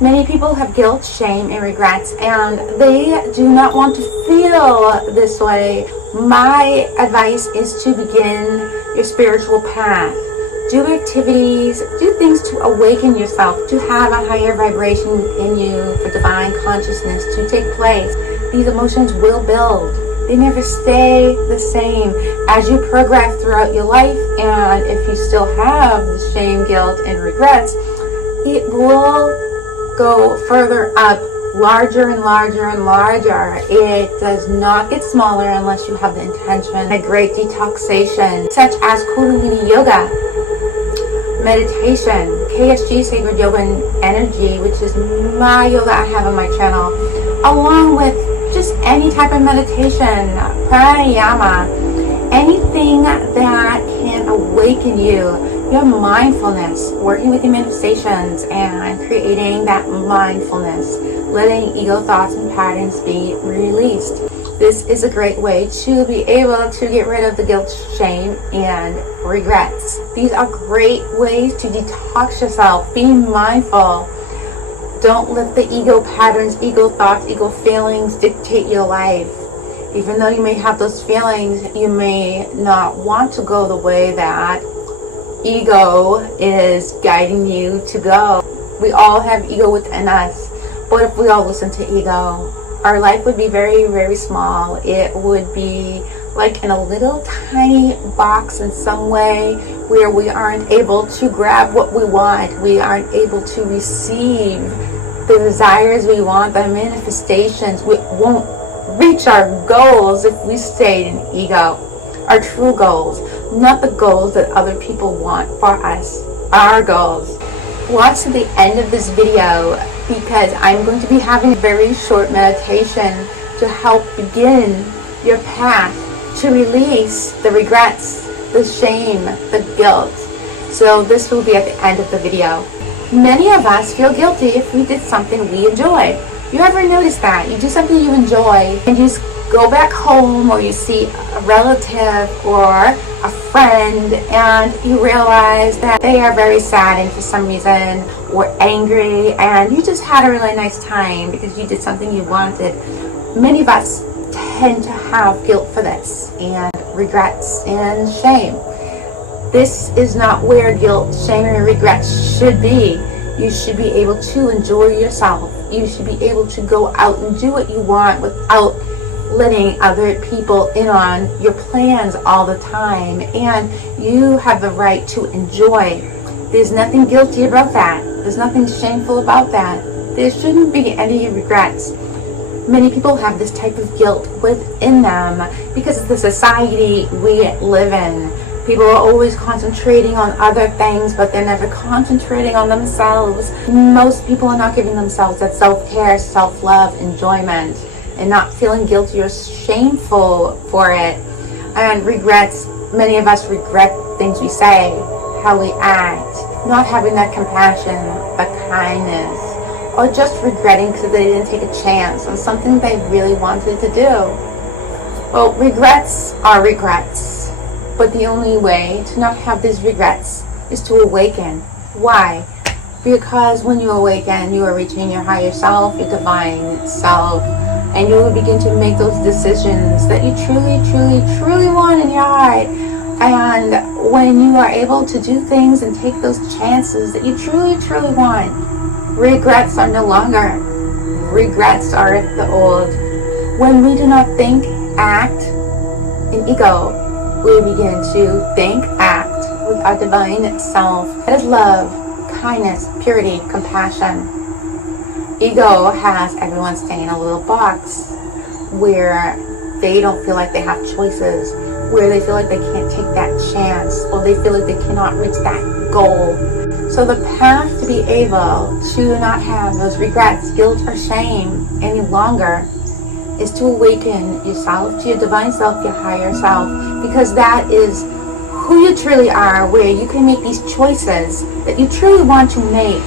Many people have guilt, shame, and regrets, and they do not want to feel this way. My advice is to begin your spiritual path. Do activities, do things to awaken yourself, to have a higher vibration in you, for divine consciousness to take place. These emotions will build. They never stay the same. As you progress throughout your life, and if you still have the shame, guilt, and regrets, it will go further up, larger and larger and larger. It does not get smaller unless you have the intention. A great detoxation, such as Kundalini yoga, meditation, KSG, sacred yoga and energy, which is my yoga I have on my channel, along with just any type of meditation, pranayama, anything that can awaken you, your mindfulness, working with your manifestations and creating that mindfulness, letting ego thoughts and patterns be released. This is a great way to be able to get rid of the guilt, shame, and regrets. These are great ways to detox yourself. Be mindful. Don't let the ego patterns, ego thoughts, ego feelings dictate your life. Even though you may have those feelings, you may not want to go the way that ego is guiding you to go. We all have ego within us, but if we all listen to ego, our life would be very, very small. It would be like in a little tiny box in some way, where we aren't able to grab what we want. We aren't able to receive the desires we want, the manifestations. We won't reach our goals if we stayed in ego. Our true goals, not the goals that other people want for us. Our goals. Watch to the end of this video, because I'm going to be having a very short meditation to help begin your path to release the regrets, the shame, the guilt. So this will be at the end of the video. Many of us feel guilty if we did something we enjoy. You ever notice that? You do something you enjoy and you just go back home, or you see a relative or a friend and you realize that they are very sad and for some reason, or angry, and you just had a really nice time because you did something you wanted. Many of us tend to have guilt for this, and regrets and shame. This is not where guilt, shame, and regrets should be. You should be able to enjoy yourself. You should be able to go out and do what you want without letting other people in on your plans all the time. And you have the right to enjoy. There's nothing guilty about that. There's nothing shameful about that. There shouldn't be any regrets. Many people have this type of guilt within them because of the society we live in. People are always concentrating on other things, but they're never concentrating on themselves. Most people are not giving themselves that self-care, self-love, enjoyment, and not feeling guilty or shameful for it. And regrets, many of us regret things we say, how we act, not having that compassion, that kindness, or just regretting because they didn't take a chance on something they really wanted to do. Well, regrets are regrets, but the only way to not have these regrets is to awaken. Why? Because when you awaken, you are reaching your higher self, your divine self, and you will begin to make those decisions that you truly, truly, truly want in your heart. And when you are able to do things and take those chances that you truly, truly want, regrets are no longer. Regrets are the old. When we do not think, act in ego, we begin to think, act with our divine self. That is love, kindness, purity, compassion. Ego has everyone stay in a little box where they don't feel like they have choices, where they feel like they can't take that chance, or they feel like they cannot reach that goal. So the path to be able to not have those regrets, guilt, or shame any longer is to awaken yourself to your divine self, your higher self, because that is who you truly are, where you can make these choices that you truly want to make.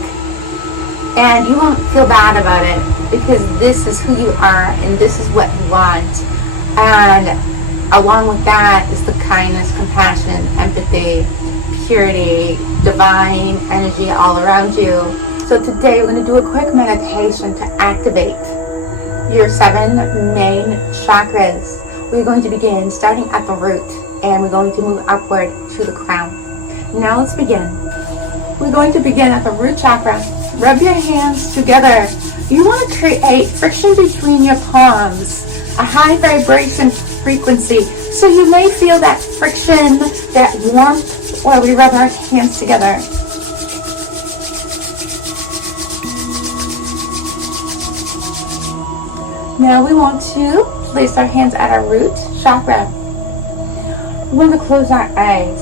And you won't feel bad about it, because this is who you are and this is what you want. And along with that is the kindness, compassion, empathy, purity, divine energy all around you. So today we're going to do a quick meditation to activate your 7 main chakras. We're going to begin starting at the root, and we're going to move upward to the crown. Now let's begin. We're going to begin at the root chakra. Rub your hands together. You want to create friction between your palms, a high vibration frequency. So you may feel that friction, that warmth, while we rub our hands together. Now we want to place our hands at our root chakra. We want to close our eyes.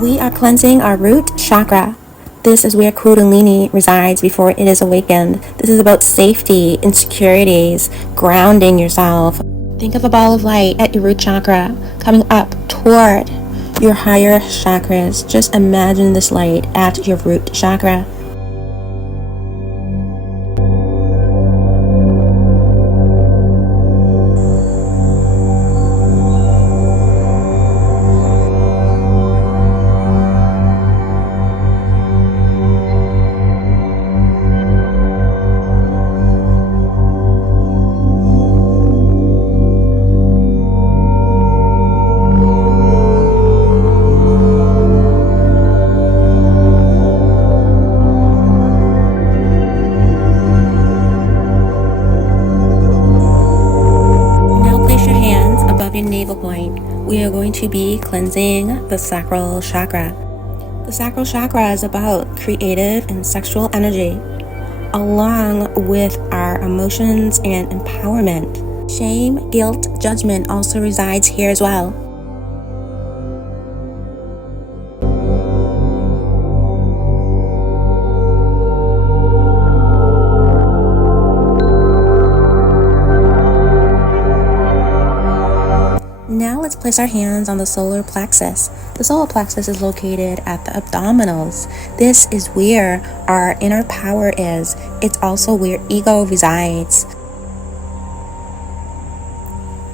We are cleansing our root chakra. This is where Kundalini resides before it is awakened. This is about safety, insecurities, grounding yourself. Think of a ball of light at your root chakra coming up toward your higher chakras. Just imagine this light at your root chakra. Navel point, we are going to be cleansing the sacral chakra. The sacral chakra is about creative and sexual energy, along with our emotions and empowerment. Shame, guilt, judgment also resides here as well. Now let's place our hands on the solar plexus. The solar plexus is located at the abdominals. This is where our inner power is. It's also where ego resides.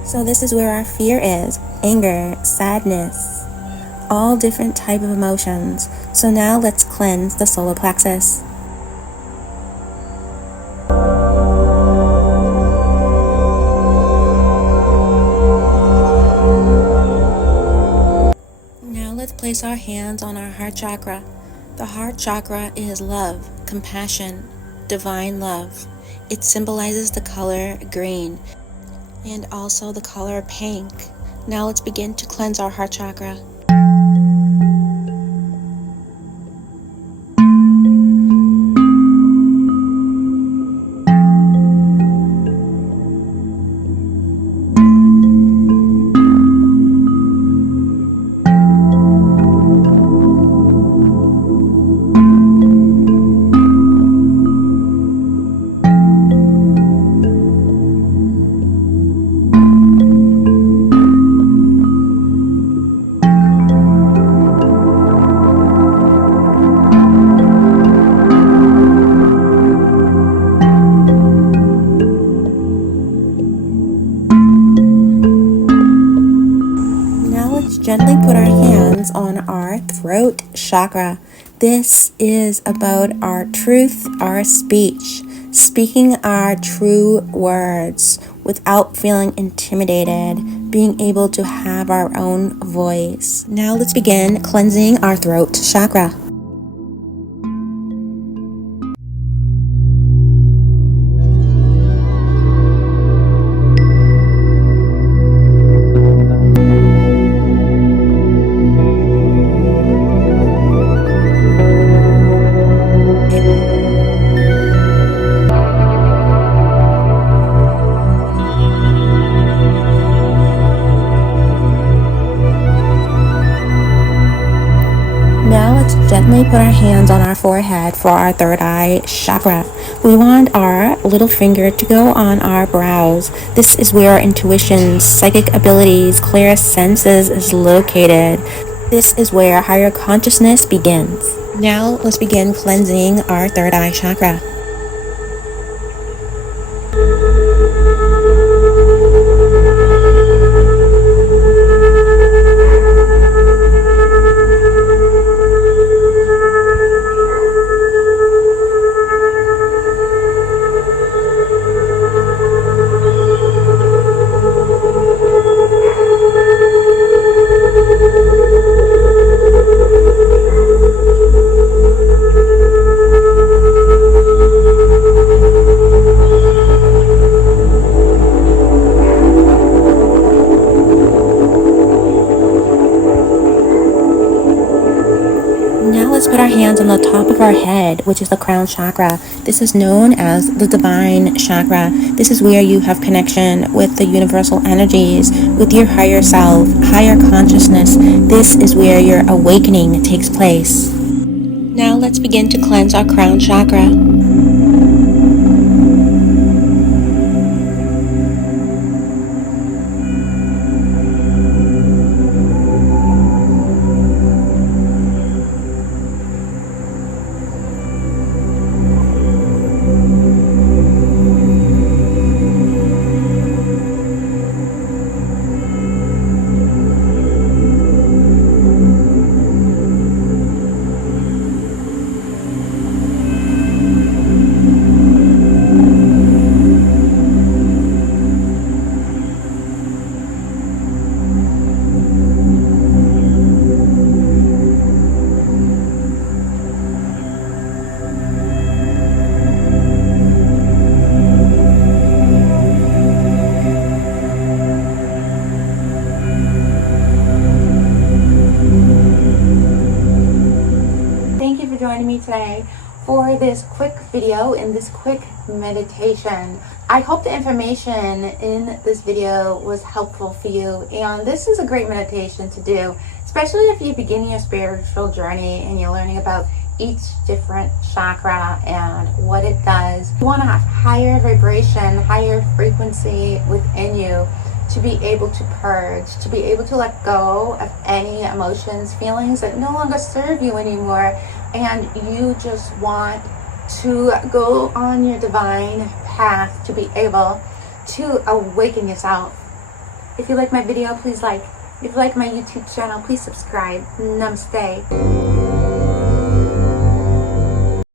So this is where our fear is, anger, sadness, all different type of emotions. So now let's cleanse the solar plexus. Place our hands on our heart chakra. The heart chakra is love, compassion, divine love. It symbolizes the color green and also the color pink. Now let's begin to cleanse our heart chakra. Gently put our hands on our throat chakra. This is about our truth, our speech, speaking our true words without feeling intimidated, being able to have our own voice. Now let's begin cleansing our throat chakra. Gently put our hands on our forehead for our third eye chakra. We want our little finger to go on our brows. This is where our intuition, psychic abilities, clear senses is located. This is where higher consciousness begins. Now let's begin cleansing our third eye chakra. hands on the top of our head, which is the crown chakra. This is known as the divine chakra. This is where you have connection with the universal energies, with your higher self, higher consciousness. This is where your awakening takes place. Now let's begin to cleanse our crown chakra. Joining me today for this quick video and this quick meditation. I hope the information in this video was helpful for you, and this is a great meditation to do, especially if you're beginning your spiritual journey and you're learning about each different chakra and what it does. You want to have higher vibration, higher frequency within you to be able to purge, to be able to let go of any emotions, feelings that no longer serve you anymore, and you just want to go on your divine path to be able to awaken yourself. If you like my video, please like. If you like my YouTube channel, please subscribe. Namaste.